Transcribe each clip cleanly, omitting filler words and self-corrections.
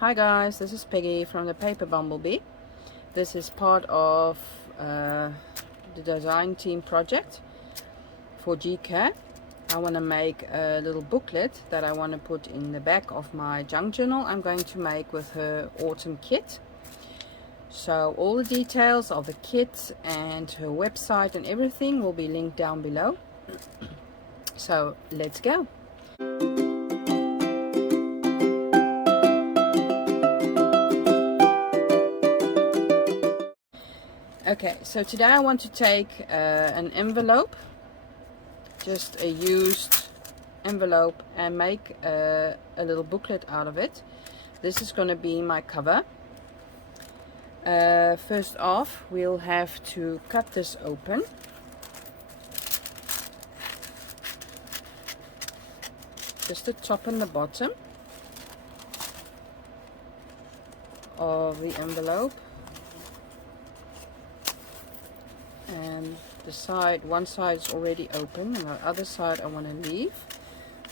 Hi guys, this is Peggy from the paper Bumblebee. This is part of the design team project for Gi Kerr. I want to make a little booklet that I want to put in the back of my junk journal I'm going to make with her autumn kit. So all the details of the kit and her website and everything will be linked down below. So let's go. Okay, so today I want to take an envelope, just a used envelope, and make a little booklet out of it. This is going to be my cover. First off, we'll have to cut this open. Just the top and the bottom of the envelope. And the side, one side is already open and the other side I want to leave.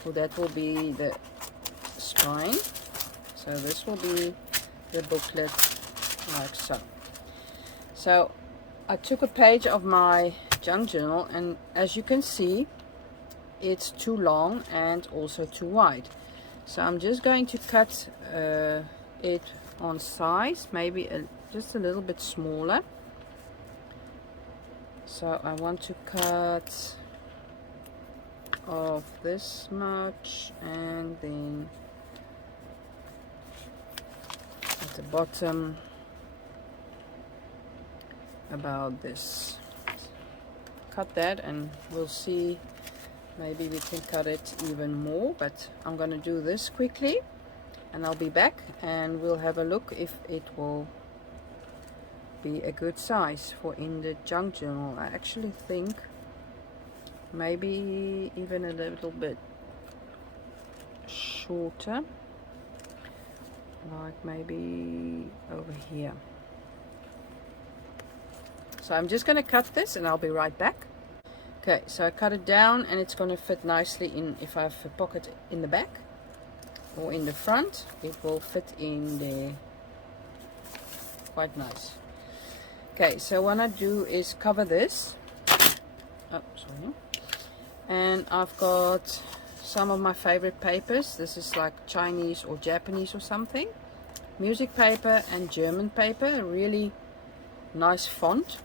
So that will be the spine. So this will be the booklet like so. So I took a page of my junk journal, and as you can see it's too long and also too wide. So I'm just going to cut it on size, maybe just a little bit smaller. So I want to cut off this much, and then at the bottom about this. Cut that, and we'll see, maybe we can cut it even more, but I'm going to do this quickly and I'll be back and we'll have a look if it will be a good size for in the junk journal. I actually think maybe even a little bit shorter, like maybe over here. So I'm just going to cut this and I'll be right back. Okay, so I cut it down and it's going to fit nicely in. If I have a pocket in the back or in the front, it will fit in there quite nice. Okay, so what I do is cover this. Oh, sorry. And I've got some of my favorite papers. This is like Chinese or Japanese or something. Music paper and German paper, a really nice font.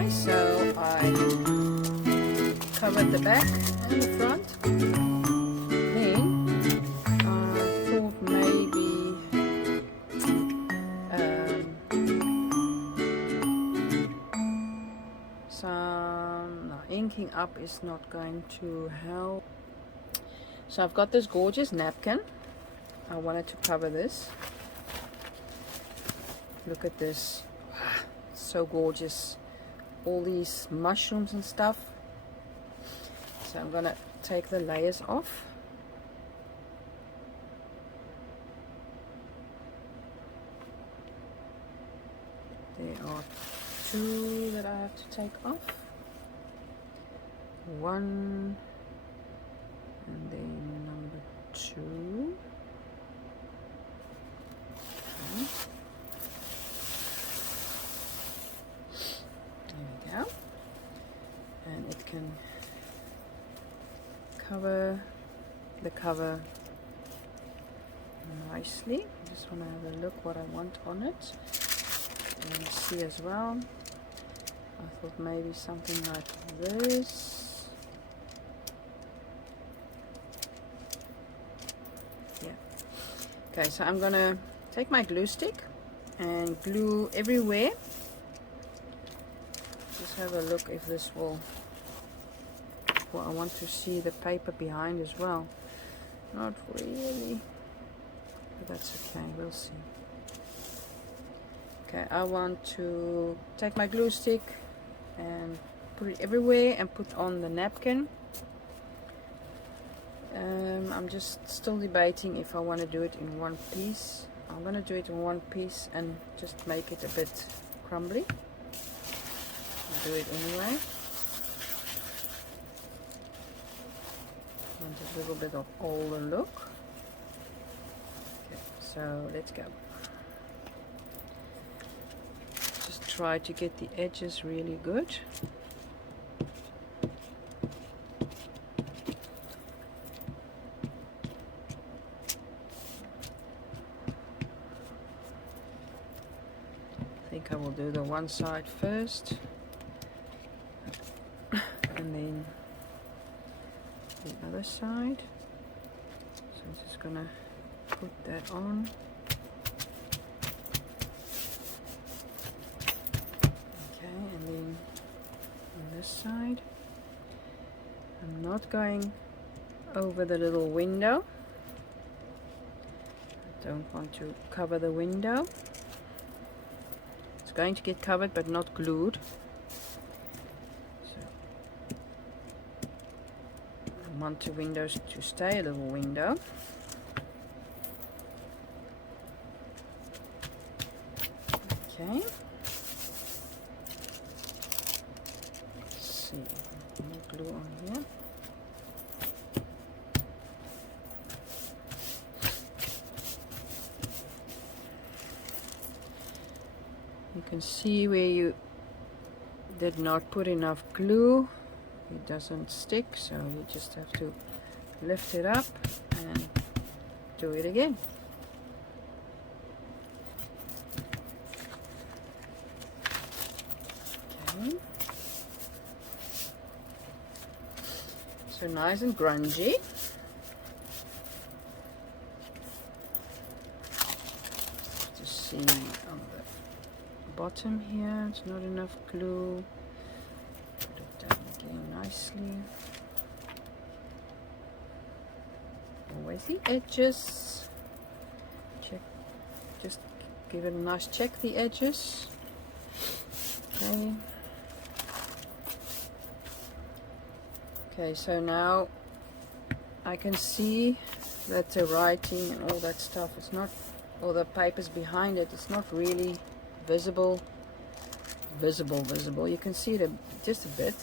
nice. So I covered the back and the front. Then I thought maybe inking up is not going to help. So I've got this gorgeous napkin. I wanted to cover this. Look at this. Wow, so gorgeous. All these mushrooms and stuff. So I'm gonna take the layers off. There are 2 that I have to take off. 1 and then number 2. Okay. There we go. And it can cover the cover nicely. I just want to have a look what I want on it and see as well. I thought maybe something like this. Yeah. Okay, so I'm gonna take my glue stick and glue everywhere. Just have a look if this will. Well, I want to see the paper behind as well. Not really, but that's okay, we'll see. Okay, I want to take my glue stick and put it everywhere and put on the napkin. I'm just still debating if I want to do it in one piece. I'm going to do it in one piece and just make it a bit crumbly. I'll do it anyway. Want a little bit of older look. Okay, so let's go. Just try to get the edges really good. I think I will do the one side first and then the other side. So I'm just gonna put that on. Okay, and then on this side, I'm not going over the little window. I don't want to cover the window. It's going to get covered but not glued. I want the windows to stay a little window. Okay. Let's see. More glue on here. You can see where you did not put enough glue. It doesn't stick, so you just have to lift it up and do it again. Okay. So nice and grungy. Just see on the bottom here, it's not enough glue. Nicely. Always the edges. Check. Just give it a nice check the edges. Okay. Okay, so now I can see that the writing and all that stuff is not, or the papers behind it, it's not really visible. You can see it just a bit.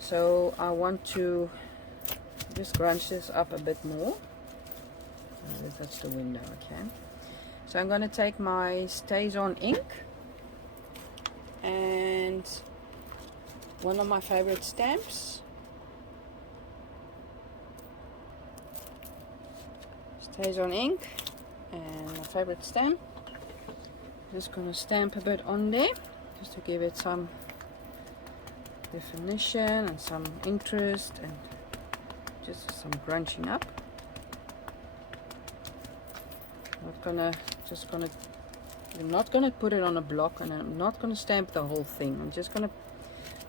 So I want to just crunch this up a bit more. That's the window, okay. So I'm going to take my Stays On ink and one of my favorite stamps. Stays On ink and my favorite stamp. Just going to stamp a bit on there just to give it some definition and some interest and just some grunching up. I'm not gonna put it on a block, and I'm not gonna stamp the whole thing. I'm just gonna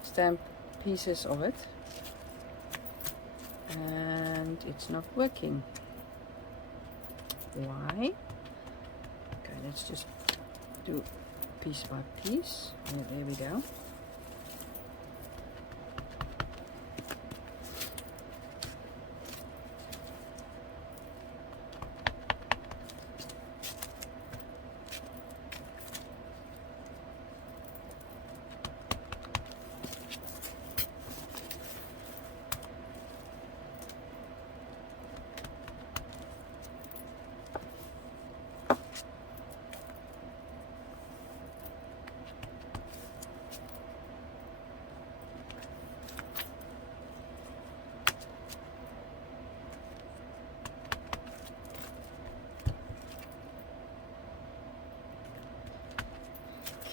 stamp pieces of it, and it's not working. Why? Okay, let's just do piece by piece. Oh, there we go.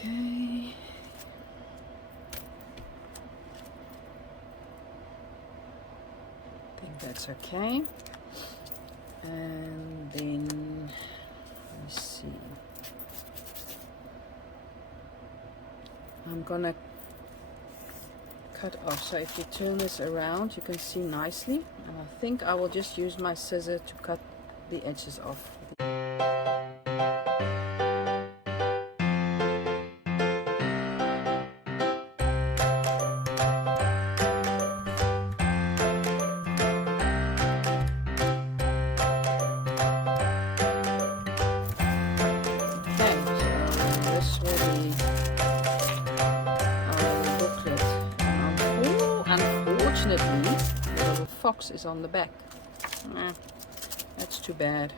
Okay. I think that's okay. And then let me see. I'm gonna cut off. So if you turn this around, you can see nicely. And I think I will just use my scissor to cut the edges off. Fox is on the back. That's too bad.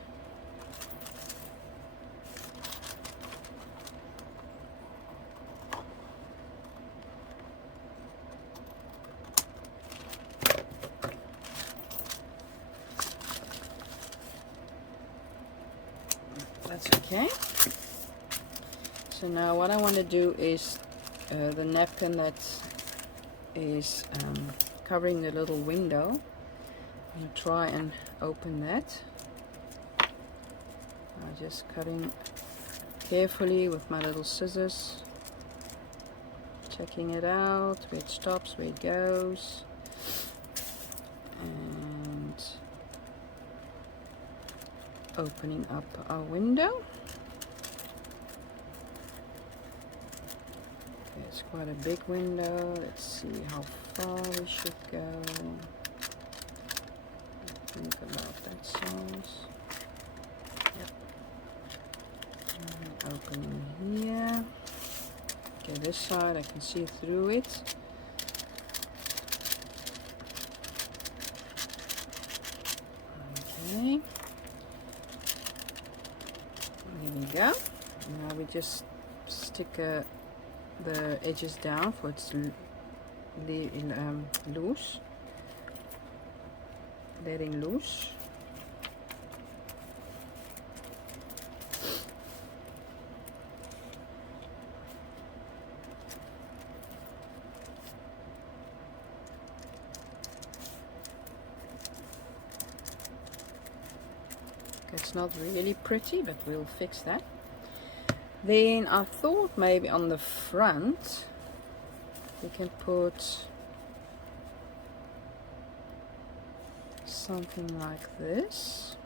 That's okay. So now what I want to do is the napkin that is covering the little window. I'm going to try and open that. I'm just cutting carefully with my little scissors, checking it out, where it stops, where it goes, and opening up our window. Okay, it's quite a big window. Let's see how far we should go. Think about that size. Yep. And opening here. Okay, this side I can see through it. Okay. Here we go. Now we just stick the edges down for it to loose. Letting loose. It's not really pretty, but we'll fix that. Then I thought maybe on the front we can put something like this.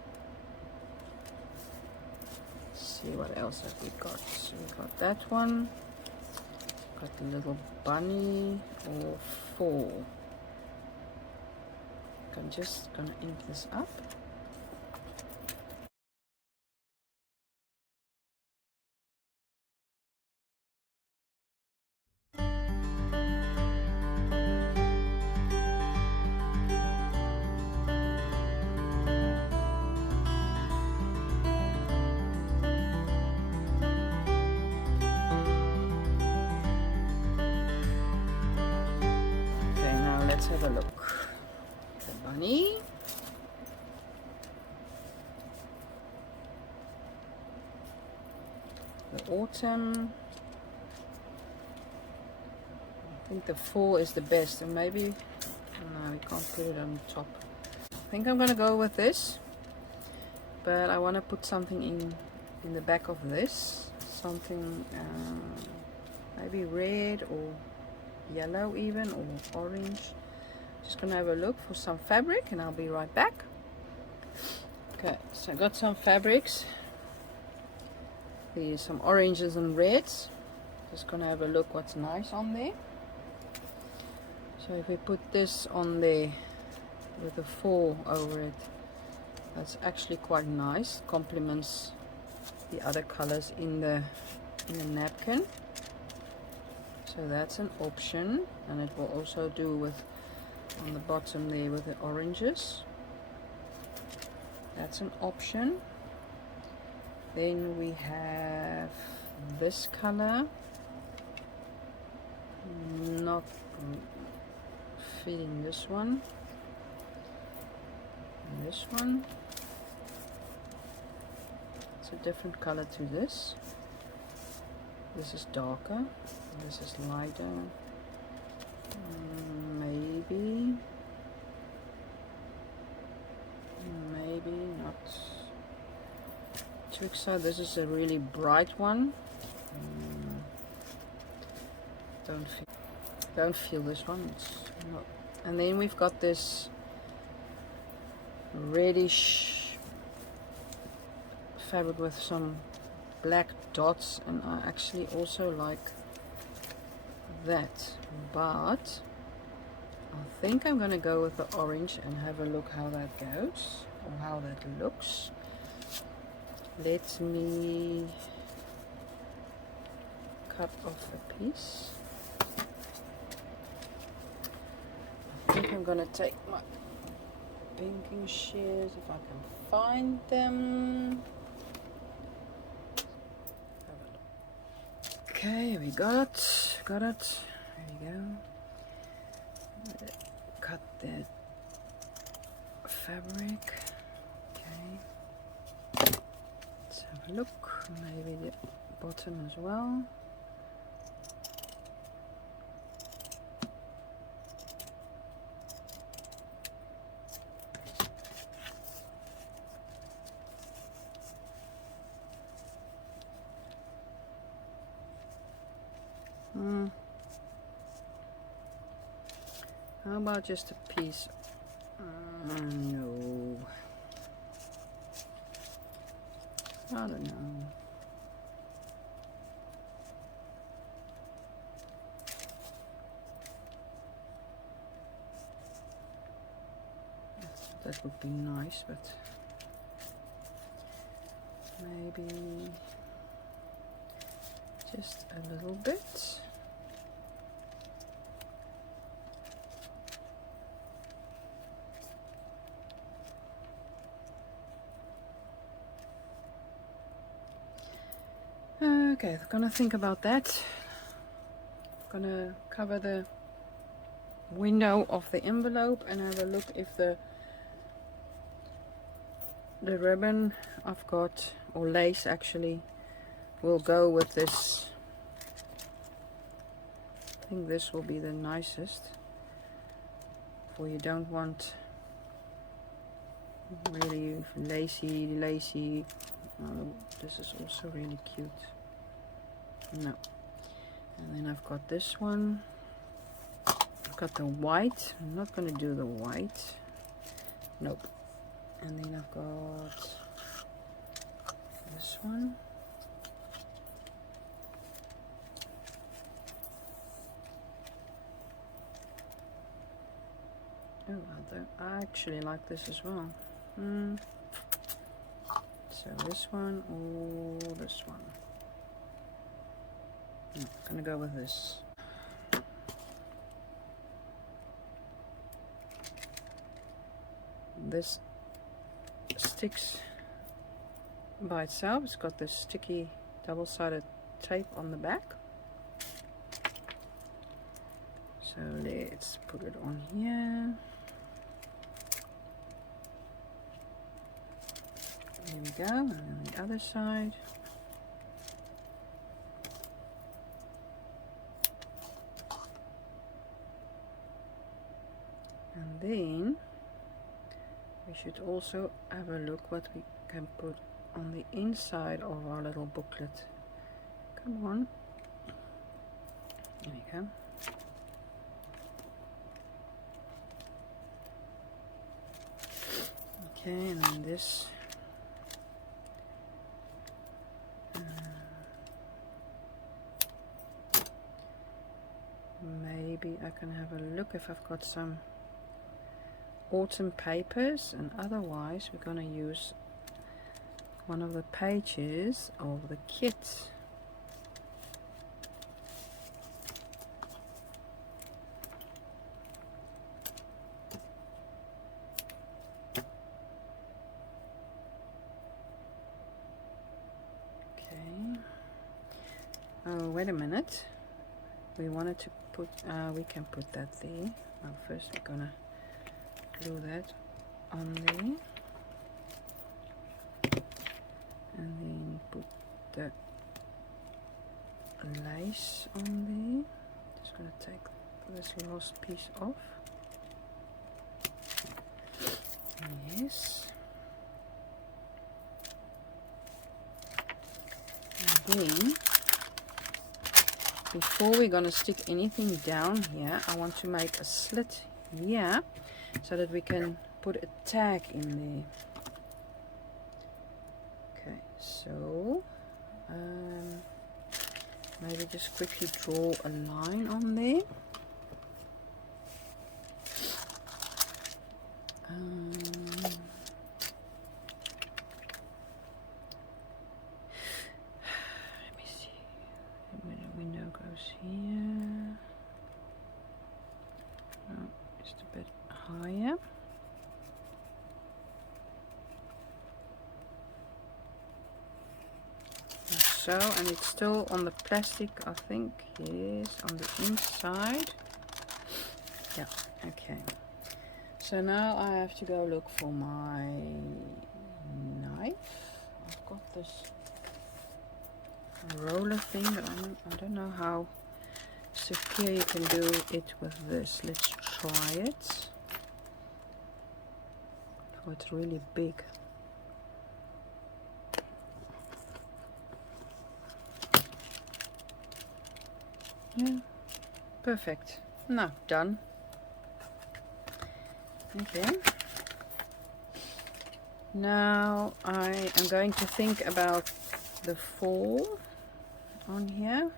Let's see what else have we got. So we got that one. Got the little bunny or 4. I'm just gonna ink this up. Let's have a look. The bunny. The autumn. think the 4 is the best, and maybe, no, we can't put it on the top. I think I'm gonna go with this, but I want to put something in the back of this, something maybe red or yellow even, or orange. Just gonna have a look for some fabric and I'll be right back. Okay, so I got some fabrics. There's some oranges and reds. Just gonna have a look what's nice on there. So if we put this on there with a 4 over it, that's actually quite nice. Complements the other colors in the napkin. So that's an option, and it will also do with on the bottom there with the oranges. That's an option. Then we have this color, not feeling this one, and this one. It's a different color to this. This is darker, this is lighter. Maybe not too excited. This is a really bright one. Don't feel this one. It's not. And then we've got this reddish fabric with some black dots, and I actually also like that, but I think I'm gonna go with the orange and have a look how that goes, or how that looks. Let me cut off a piece. I think I'm gonna take my pinking shears if I can find them. Okay, we got it. There we go. Cut the fabric. Okay. Let's have a look. Maybe the bottom as well. How about just a piece? No. I don't know. That would be nice, but maybe just a little bit. Okay, I'm gonna think about that. I'm gonna cover the window of the envelope and have a look if the ribbon I've got, or lace actually, will go with this. I think this will be the nicest, for you don't want really lacy. Oh, this is also really cute. No. And then I've got this one. I've got the white. I'm not going to do the white. Nope. And then I've got this one. Oh, I actually like this as well. So this one or this one? No, I'm gonna go with this. This sticks by itself. It's got this sticky double-sided tape on the back. So let's put it on here. There we go, and on the other side. then we should also have a look what we can put on the inside of our little booklet. Come on. There we go. Okay, and then this. Maybe I can have a look if I've got some autumn papers, and otherwise we're going to use one of the pages of the kit. Okay. Oh, wait a minute. We wanted to put, we can put that there. Well, first we're gonna glue that on there. And then put the lace on there. Just gonna take this last piece off. Yes. And then, before we're gonna stick anything down here, I want to make a slit here so that we can put a tag in there. Okay, so maybe just quickly draw a line on there. Let me see where the window goes here. Oh, just a bit higher. So, and it's still on the plastic, I think. Yes, on the inside. Yeah, okay. So now I have to go look for my knife. I've got this roller thing, but I don't know how secure you can do it with this. Let's try it. Oh, it's really big. Yeah, perfect. Now done. Okay. Now I am going to think about the fall on here.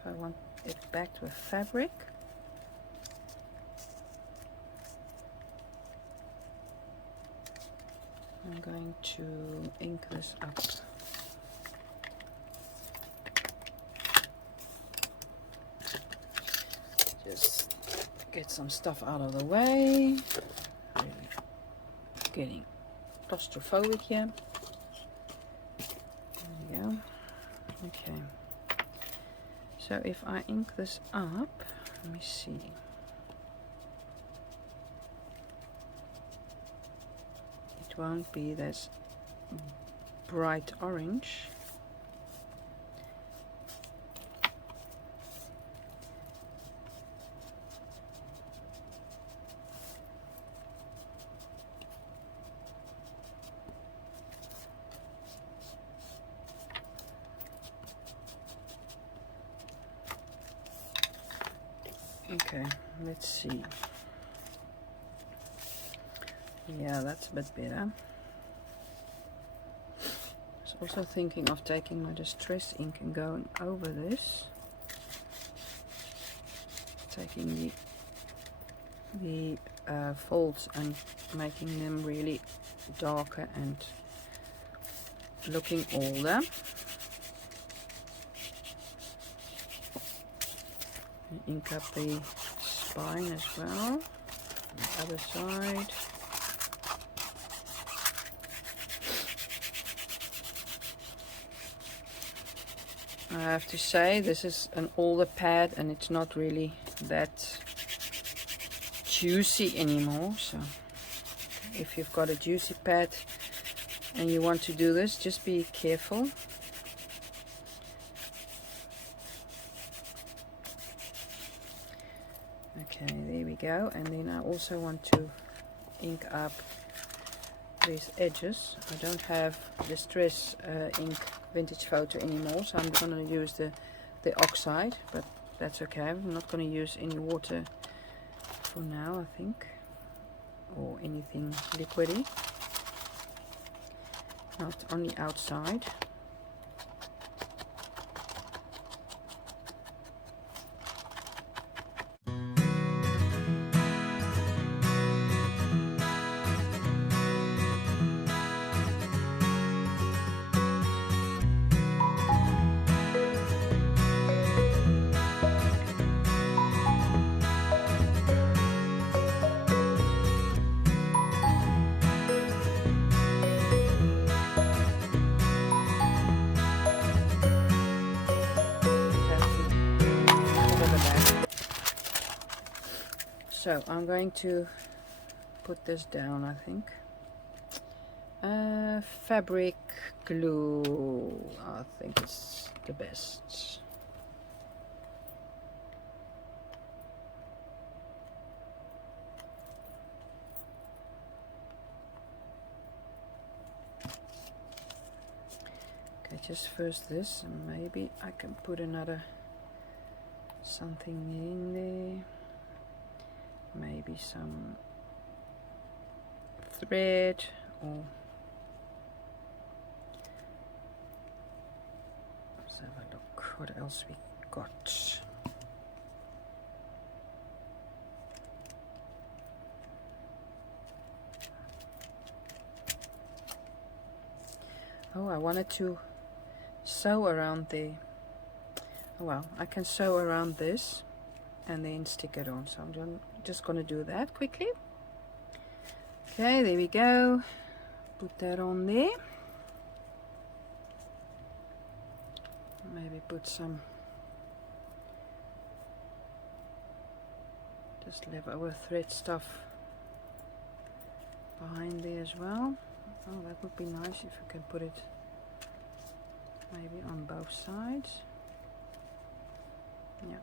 If I want it backed with fabric. I'm going to ink this up. Just get some stuff out of the way. Really getting claustrophobic here. There we go. Okay. So if I ink this up, let me see. It won't be this bright orange. Okay, let's see. Yeah, that's a bit better. I was also thinking of taking my distress ink and going over this. Taking the folds and making them really darker and looking older. And ink up the spine as well, the other side. I have to say this is an older pad and it's not really that juicy anymore, so if you've got a juicy pad and you want to do this, just be careful. Okay, there we go. And then I also want to ink up these edges. I don't have Distress ink vintage photo anymore, so I'm going to use the oxide, but that's okay. I'm not going to use any water for now, I think, or anything liquidy, not on the outside. So I'm going to put this down, I think. Fabric glue, I think it's the best. Okay, just first this, and maybe I can put another something in there. Maybe some thread, or let's have a look what else we got. Oh, I wanted to sew around the, oh well, I can sew around this and then stick it on, so I'm just gonna do that quickly. Okay, there we go. Put that on there. Maybe put some just leftover thread stuff behind there as well. Oh, that would be nice if we can put it maybe on both sides. Yeah,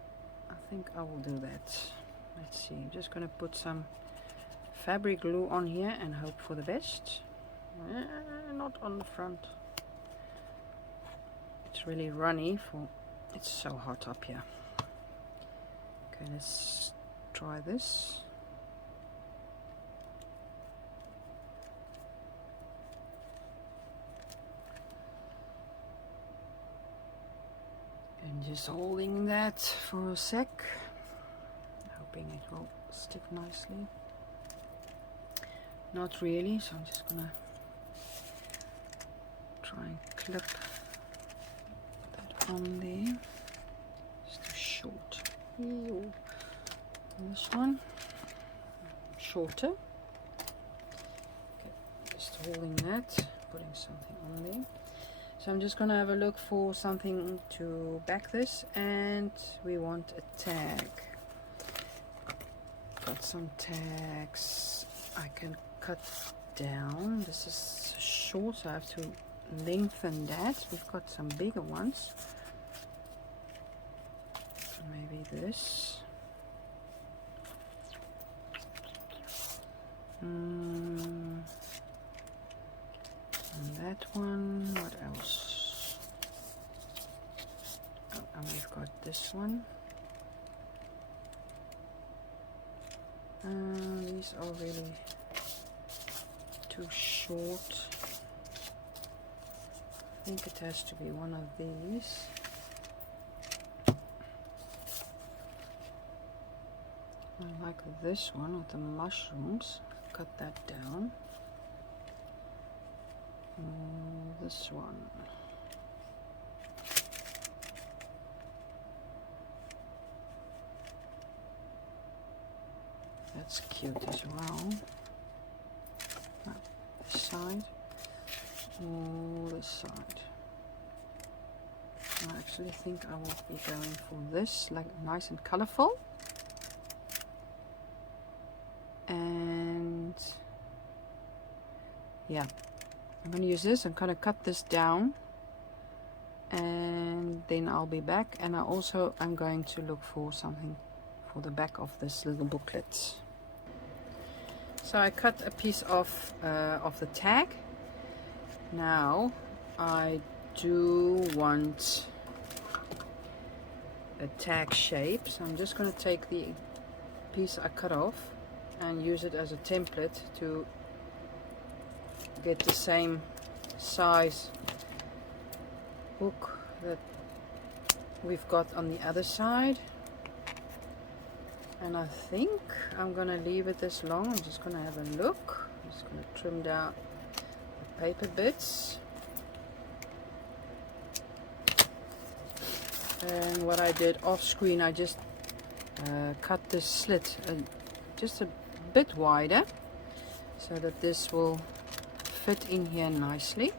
I think I will do that. Let's see, I'm just going to put some fabric glue on here and hope for the best. Not on the front. It's really runny, it's so hot up here. Okay, let's try this. And just holding that for a sec, hoping it will stick nicely. Not really, so I'm just gonna try and clip that on there. It's too short. Ew. This one shorter. Okay, just holding that, putting something on there. So I'm just gonna have a look for something to back this, and we want a tag. Got some tags I can cut down. This is short, so I have to lengthen that. We've got some bigger ones. Maybe this. And that one. What else? Oh, and we've got this one. These are really too short. I think it has to be one of these. I like this one with the mushrooms. Cut that down. This one. That's cute as well. This side. Oh, this side. I actually think I will be going for this, like nice and colorful. And yeah, I'm going to use this. I'm going to cut this down, and then I'll be back. And I'm going to look for something for the back of this little booklet. So I cut a piece of the tag. Now I do want a tag shape, so I'm just going to take the piece I cut off and use it as a template to get the same size hook that we've got on the other side. And I think I'm going to leave it this long. I'm just going to have a look. I'm just going to trim down the paper bits. And what I did off screen, I just cut this slit just a bit wider so that this will fit in here nicely,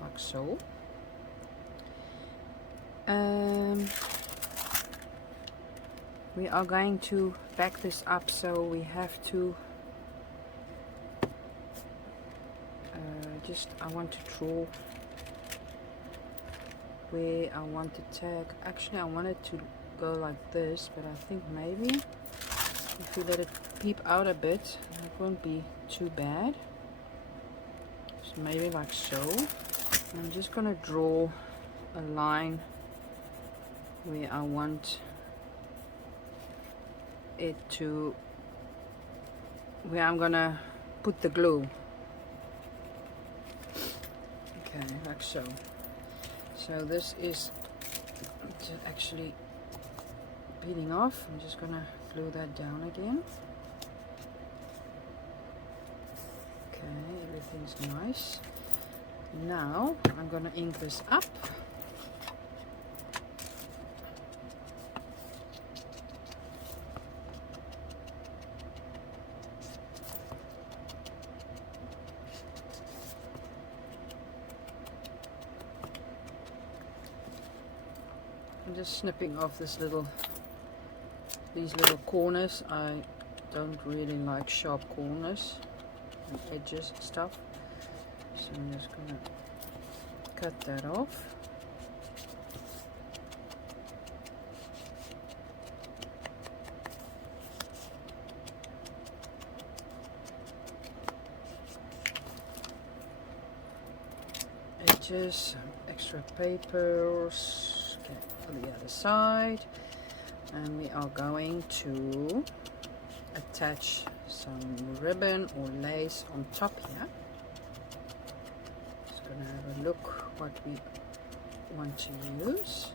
like so. We are going to back this up, so we have to I want to draw where I want the tag. Actually, I wanted to go like this, but I think maybe if we let it peep out a bit, it won't be too bad. So maybe like so. I'm just gonna draw a line where I want it to, where I'm gonna put the glue. Okay, like so. So this is actually peeling off. I'm just gonna glue that down again. Okay, everything's nice. Now I'm gonna ink this up. I'm just snipping off these little corners. I don't really like sharp corners and edges and stuff, so I'm just gonna cut that off. Edges, some extra papers. On the other side, and we are going to attach some ribbon or lace on top here. Just gonna have a look what we want to use.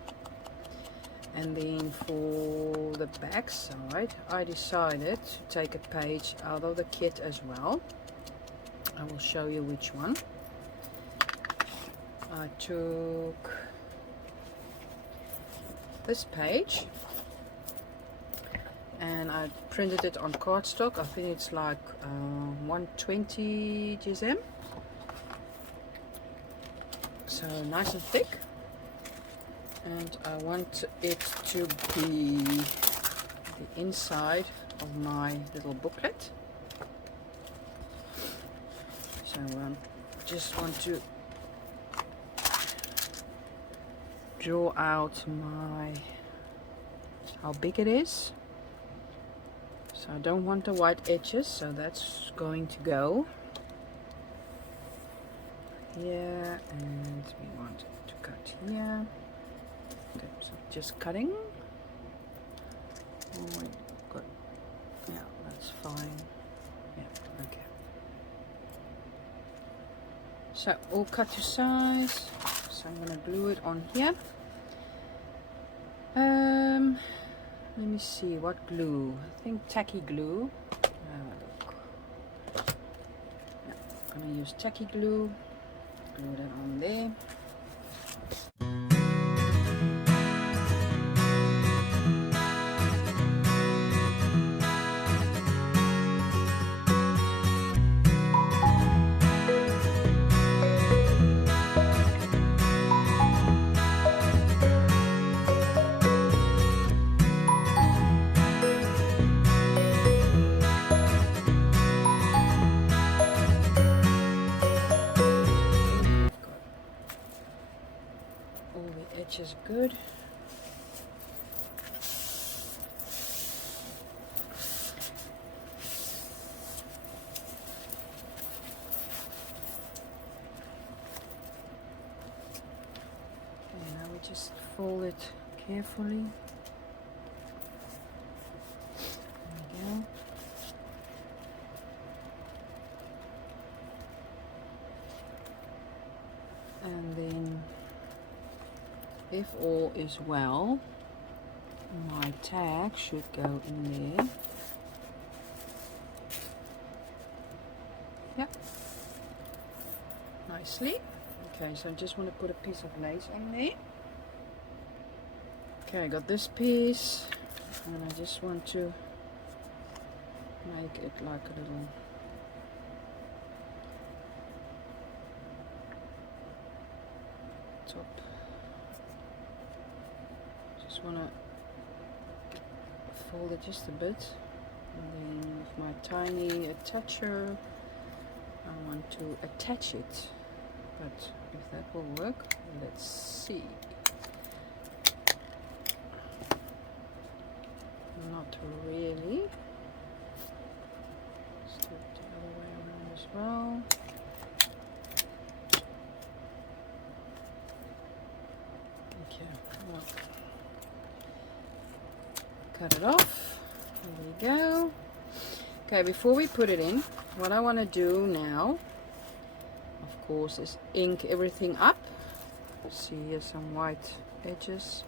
And then for the back side, I decided to take a page out of the kit as well. I will show you which one. I took this page and I printed it on cardstock. I think it's like 120 GSM, so nice and thick, and I want it to be the inside of my little booklet. So I just want to draw out how big it is. So I don't want the white edges, so that's going to go here, and we want to cut here. Okay, so just cutting. Oh my god, yeah, that's fine. Yeah, okay. So all cut to size. So I'm gonna glue it on here. Let me see, what glue? I think tacky glue. Look. Yeah, I'm gonna use tacky glue. Glue that on there. Is good. fold it carefully. There we go. And then, if all is well, my tag should go in there. Yep. Nicely. Okay, so I just want to put a piece of lace on there. Okay, I got this piece, and I just want to make it like a little top. Just want to fold it just a bit, and then with my tiny attacher I want to attach it, but if that will work, let's see. Not really. Let's do it the other way around as well. Okay, well, cut it off. There we go. Okay, before we put it in, what I want to do now, of course, is ink everything up. See, here's some white edges.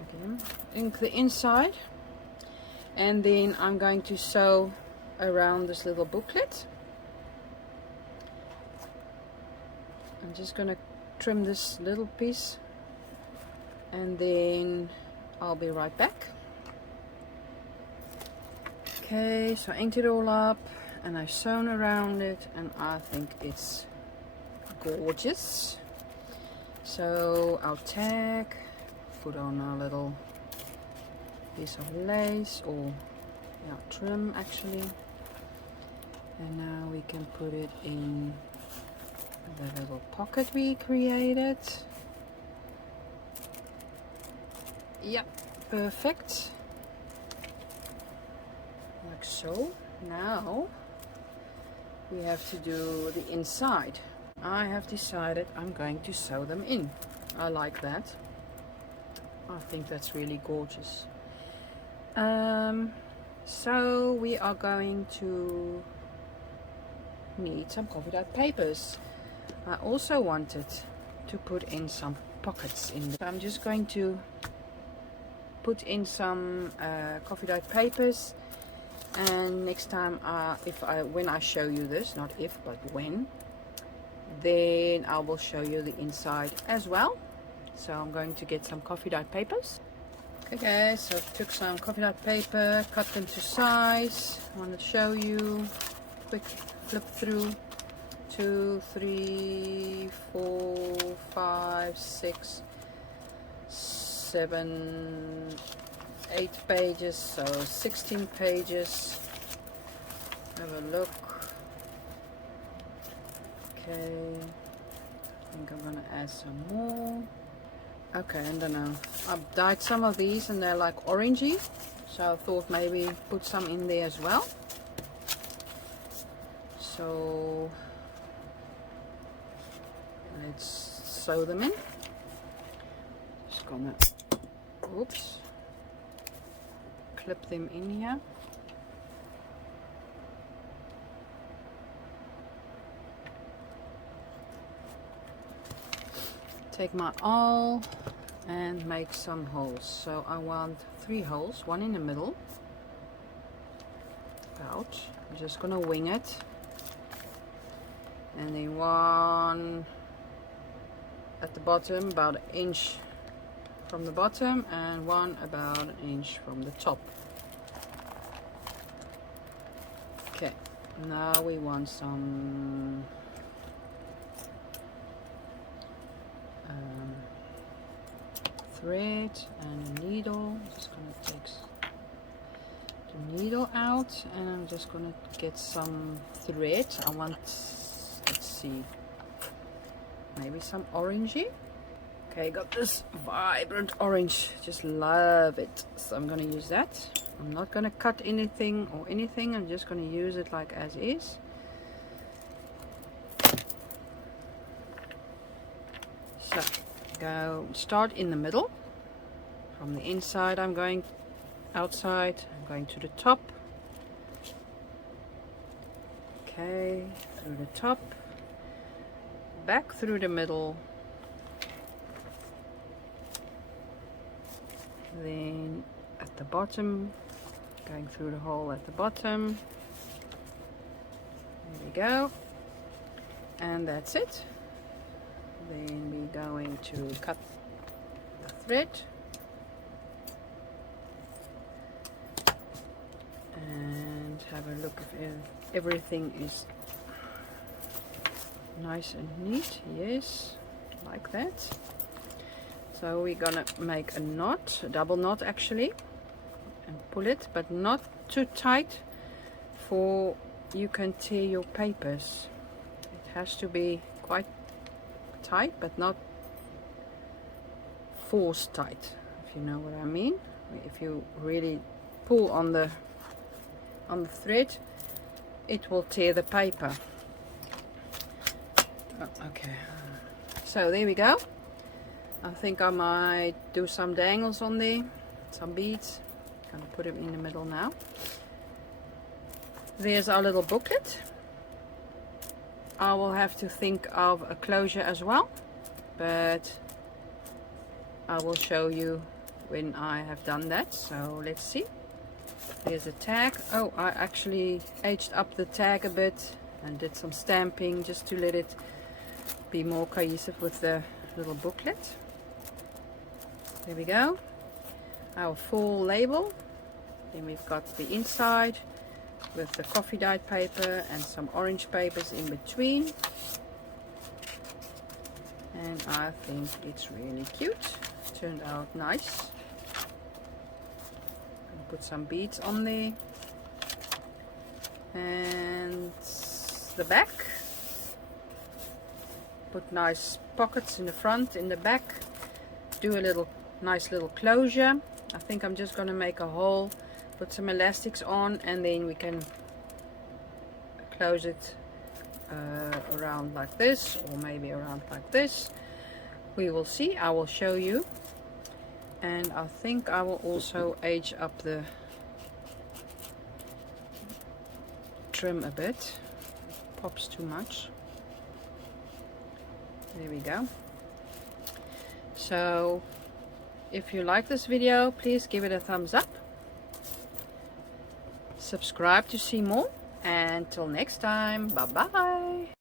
Again, ink the inside, and then I'm going to sew around this little booklet. I'm just going to trim this little piece, and then I'll be right back. Okay, so I inked it all up and I've sewn around it, and I think it's gorgeous. So I'll tag, put on a little piece of lace, or yeah, trim actually, and now we can put it in the little pocket we created. Yep, perfect. Like so. Now we have to do the inside. I have decided I'm going to sew them in. I like that. I think that's really gorgeous. So we are going to need some coffee dyed papers. I also wanted to put in some pockets in. So I'm just going to put in some coffee dyed papers, and next time when I show you this, not if but when, then I will show you the inside as well. So I'm going to get some coffee dyed papers. Okay, so I took some coffee dyed paper, cut them to size. I want to show you. Quick flip through. 2, 3, 4, 5, 6, 7, 8 pages, so 16 pages. Have a look. Okay, I think I'm gonna add some more. Okay, and then I've dyed some of these and they're like orangey, so I thought maybe put some in there as well. So let's sew them in. Just gonna, oops, clip them in here. Take my awl and make some holes. So I want 3 holes, 1 in the middle, about. I'm just gonna wing it, and then 1 at the bottom, about 1 inch from the bottom, and 1 about 1 inch from the top. Okay, now we want some thread and a needle. I'm just gonna take the needle out, and I'm just gonna get some thread. I want, let's see, maybe some orangey. Okay, got this vibrant orange, just love it, so I'm gonna use that. I'm not gonna cut anything or anything, I'm just gonna use it like as is. So start in the middle. From the inside I'm going outside, I'm going to the top. Okay, through the top, back through the middle, then at the bottom, going through the hole at the bottom. There we go, and that's it. Then we're going to cut the thread and have a look if everything is nice and neat. Yes, like that. So we're gonna make a knot, a double knot actually, and pull it, but not too tight, for you can tear your papers. It has to be quite tight, but not force tight, if you know what I mean. If you really pull on the thread, it will tear the paper. Oh, okay, so there we go. I think I might do some dangles on there, some beads. I'm gonna put them in the middle now. There's our little booklet. I will have to think of a closure as well, but I will show you when I have done that. So let's see. Here's a tag. Oh, I actually aged up the tag a bit and did some stamping just to let it be more cohesive with the little booklet. There we go. Our full label. Then we've got the inside with the coffee dyed paper and some orange papers in between. And I think it's really cute. Turned out nice. Put some beads on there. And the back. Put nice pockets in the front, in the back. Do a little nice little closure. I think I'm just going to make a hole, put some elastics on, and then we can close it around like this, or maybe around like this. We will see. I will show you. And I think I will also age up the trim a bit. Pops too much. There we go. So if you like this video, please give it a thumbs up. Subscribe to see more. And till next time, bye bye.